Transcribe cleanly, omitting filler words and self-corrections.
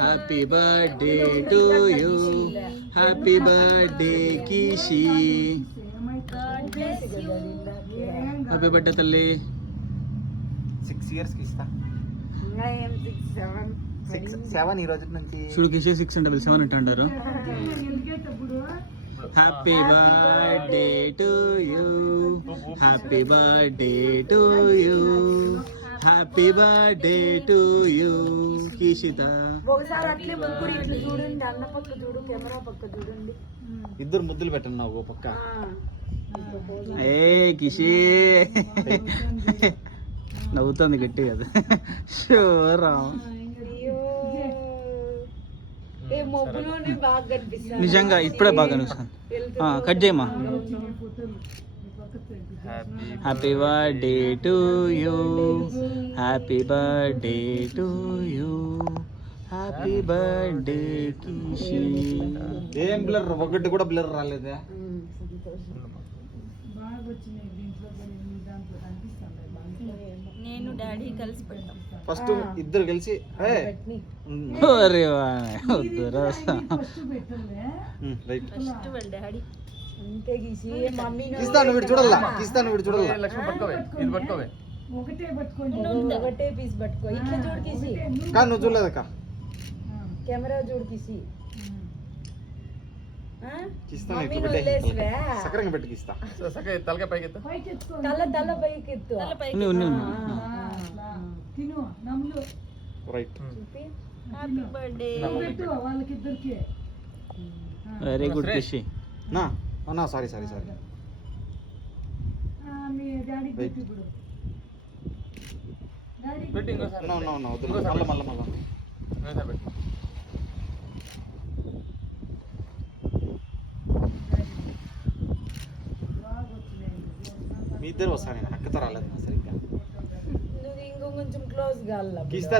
Happy birthday to you, happy birthday Kishi, happy birthday తల్లి. 6 years కి ఇస్తా. 7 ఈ రోజు నుంచి. చూడు కిషి 6 అంటే 7 అంటారు. Happy birthday to you, happy birthday to you, happy birthday to you Kishita. ఇద్దరు ముద్దులు పెట్టండి నాకు పక్క. ఏ కిషి నవ్వుతుంది గట్టి కదా. షోరా నిజంగా ఇప్పుడే బాగా కనిపిస్తుంది. కట్ చేయమా. Happy birthday to you, happy birthday to you, happy birthday Kishi. ఏం బ్లర్, ఒకటి కూడా బ్లర్ రాలేదా? నేను డాడీ కలిసి పెడతాం. ఫస్ట్ ఇద్దరు కలిసి డాడీ ఇస్తాను వీడు చూడాలా, ఇస్తాను వీడు చూడాలా. ఒకటే పీస్ పట్టుకో. ఇట్లా చూడు కిసి. కానీ నువ్వు చూడలేదక్క. కెమెరా చూడు కిసి. ఇస్తాను ఇట్లా పెట్టే సకరంగా పెట్టి ఇస్తా. తలకాయ పైకి ఎత్తు. తల పైకి ఎత్తు. Right. Happy birthday. Very good Kishi. నా సారీ మళ్ళా మీ ఇద్దరు వస్తాను, నేను అక్కతో రాలేదు సరిగ్గా. నువ్వు ఇంకొంచెం క్లోజ్ గా